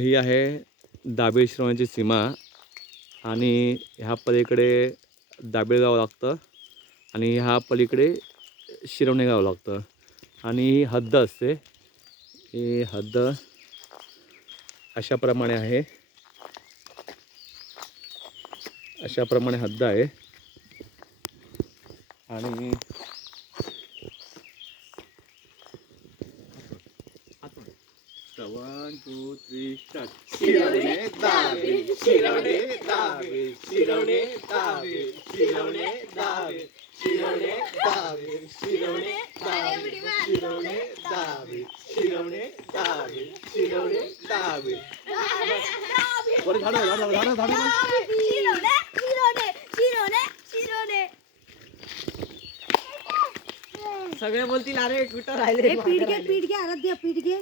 ही आहे दाबेळ सीमा आणि ह्या पलीकडे दाबेळगाव लागतं आणि ह्या पलीकडे शिरवणे गाव लागतं. आणि ही हद्द असते. ही हद्द अशाप्रमाणे आहे. अशाप्रमाणे हद्द आहे. आणि थ्री स्टार्ट शिरवणे दाबे शिरवणे दाबे शिरवणे दाबे शिरवणे दाबे शिरवणे दाबे शिरवणे दाबे शिरवणे दाबे शिरवणे दाबे शिरवणे झाडं आहे, झाडं आहे, झाडं आहे. शिरोडे शिरोडे शिरोडे शिरोडे सगळे बोलतील अरे कुठं राहिले पीठ घे पीठ घे आराध्य पीठ घे.